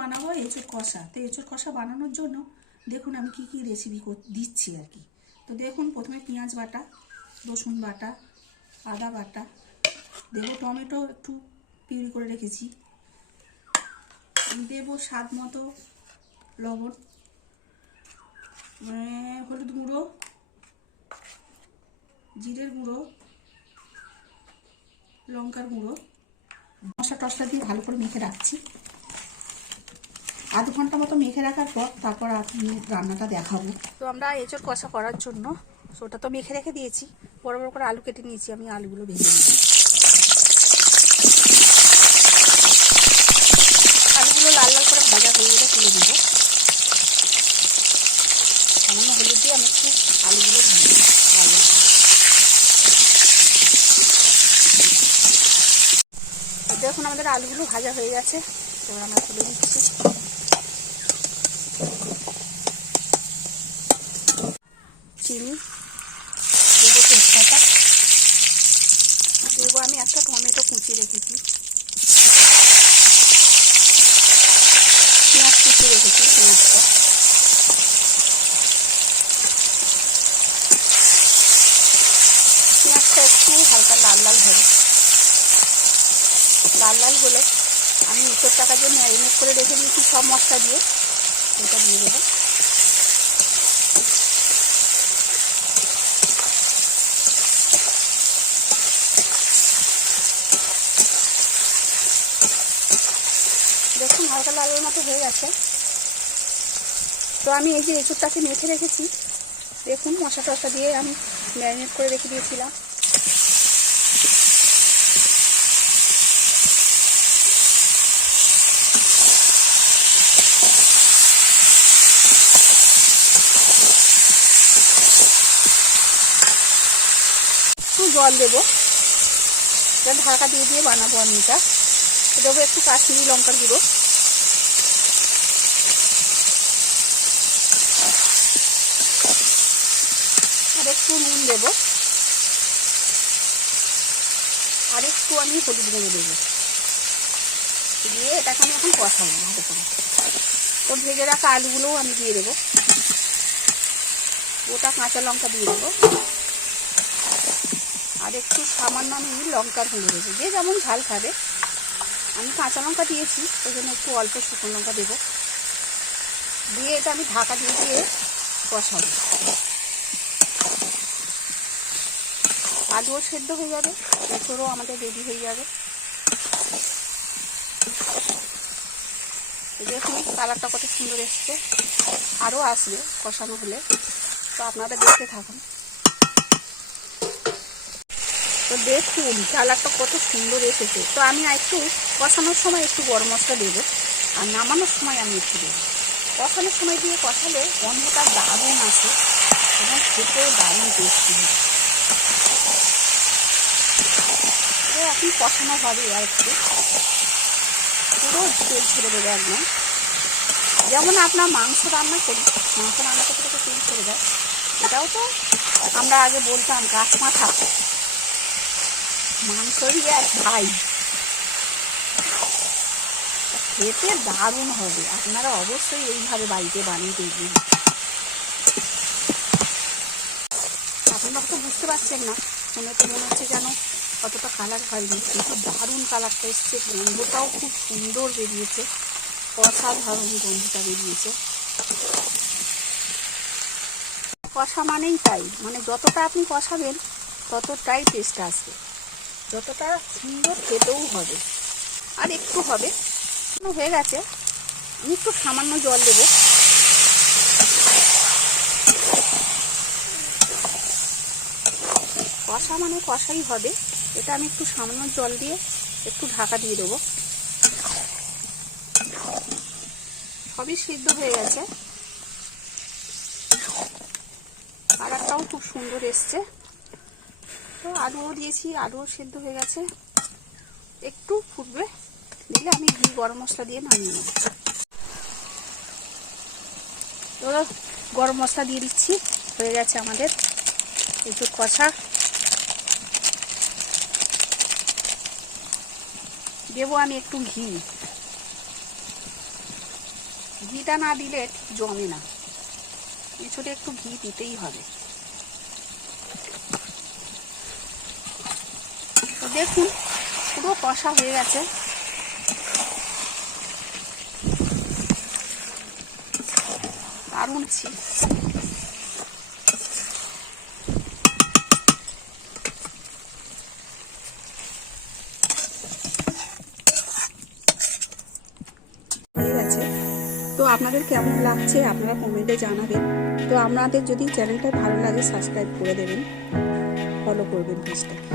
বানাবো এঁচুর কষা। তো এঁচুর কষা বানানোর জন্য দেখুন আমি কি কি রেসিপি দিচ্ছি আর কি। তো দেখুন প্রথমে পেঁয়াজ বাটা, রসুন বাটা, আদা বাটা, দেবো টমেটো একটু পিউরি করে রেখেছি। দেবো স্বাদ মতো লবণ হলুদ গুঁড়ো, জিরের গুঁড়ো, লঙ্কার গুঁড়ো। মশলা টসলা দিয়ে ভালো করে মেখে রাখছি। আধ ঘণ্টা মতো মেখে রাখার পর তারপর আপনি রান্নাটা দেখাবো। তো আমরা এঁচড় কষা করার জন্য ওটা তো মেখে রেখে দিয়েছি। বড় বড় করে আলু কেটে নিয়েছি, আমি আলুগুলো ভেজে নিয়েছি আলুগুলো লাল লাল করে ভাজা হয়ে গেলে তুলে দিব। সামান্য হলুদ দিয়ে আমি একটু আলুগুলো দেখুন আমাদের আলুগুলো ভাজা হয়ে গেছে, এবার আমরা তুলে নিচ্ছি। চিনি। দেবো তেজপাতা দেবো আমি একটা টমেটো কুচিয়ে রেখেছি। পেঁয়াজ কুচিয়ে রেখেছি পেঁয়াজটা। পেঁয়াজটা একটু হালকা লাল লাল হবে। লাল লাল হলে আমি উত্তর টাকা দিয়ে ম্যারিনেট করে রেখে দিয়েছি সব মশলা দিয়ে এটা দিয়ে দেবো দেখুন হালকা লাল লাল মতো হয়ে গেছে। তো আমি এই যে এঁচুরটাকে মেখে রেখেছি, দেখুন, মশলা টশলা দিয়ে আমি ম্যারিনেট করে রেখে দিয়েছিলাম। জল দেবো। ঢাকা দিয়ে দিয়ে বানাবো আমি এটা। দেবো একটু কাশ্মীরি লঙ্কার গুঁড়ো। আর একটু নুন দেবো। আর একটু আমি হলুদ গুঁড়ো দেবো। দিয়ে এটাকে আমি এখন কষাবো ভালো করে। তো ভেজে রাখা আলুগুলোও আমি দিয়ে দেবো। গোটা কাঁচা লঙ্কা দিয়ে দেবো। আর একটু সামান্য আমি লঙ্কার গুঁড়ো দেবো। যে যেমন ঝাল খাবে। আমি কাঁচা লঙ্কা দিয়েছি, ওই জন্য একটু অল্প শুকনো লঙ্কা দেবো। দিয়ে এটা আমি ঢাকা দিয়ে দিয়ে কষাবো। আলুও সেদ্ধ হয়ে যাবে এঁচড়ও আমাদের রেডি হয়ে যাবে। দেখুন, কালারটা কত সুন্দর এসছে। আরও আসবে কষানো হলে। তো আপনারা দেখতে থাকুন। তো দেখুন, কালারটা কত সুন্দর এসেছে। তো আমি একটু কষানোর সময় একটু গরম মশলা দেবো। আর নামানোর সময় আমি একটু দেবো। কষানোর সময় দিয়ে কষালে গন্ধটা দারুণ আসে এবং খেতেও দারুণ টেস্টি হয়। এখন কষানো হবে আর একটু পুরো তেল ছেড়ে দেবে একদম। যেমন আপনার মাংস রান্না করি, মাংস রান্না করতে করতে তেল ছেড়ে দেয় এটাও তো আমরা আগে বলতাম গাছ মাথা মাংসই আর ভাই। খেতে দারুণ হবে। আপনারা অবশ্যই এইভাবে বাড়িতে বানিয়ে দেখবেন। আপনারা তো বুঝতে পারছেন না শুনে তো মনে হচ্ছে যেন অতটা কালার হয়নি, কিন্তু দারুণ কালারটা এসছে, গন্ধটাও খুব সুন্দর বেরিয়েছে অসাধারণ গন্ধটা বেরিয়েছে। কষা মানেই তাই মানে যতটা আপনি কষাবেন, ততটাই টেস্ট আসবে, যতটা সুন্দর খেতেও হবে। আর একটু হবে হয়ে গেছে, আমি একটু সামান্য জল দেব। কষা মানে কষাই হবে। এটা আমি একটু সামান্য জল দিয়ে একটু ঢাকা দিয়ে দেবো। সবই সিদ্ধ হয়ে গেছে। কালারটাও খুব সুন্দর এসছে। তো আলুও দিয়েছি, আলুও সেদ্ধ হয়ে গেছে। একটু ফুটবে, দিলে আমি ঘি, গরম মশলা দিয়ে নামিয়ে নেব। গরম মশলা দিয়ে দিচ্ছি, হয়ে গেছে আমাদের। একটু কষা। দেবো আমি একটু ঘি। ঘিটা না দিলে জমে না। এঁচোড়ে একটু ঘি দিতেই হবে। তো দেখুন, পুরো কষা হয়ে গেছে। দারুণ ছি হয়ে গেছে তো আপনাদের কেমন লাগছে আপনারা কমেন্টে জানাবেন। তো আপনাদের যদি চ্যানেলটা ভালো লাগে সাবস্ক্রাইব করে দেবেন। ফলো করবেন পেজটাকে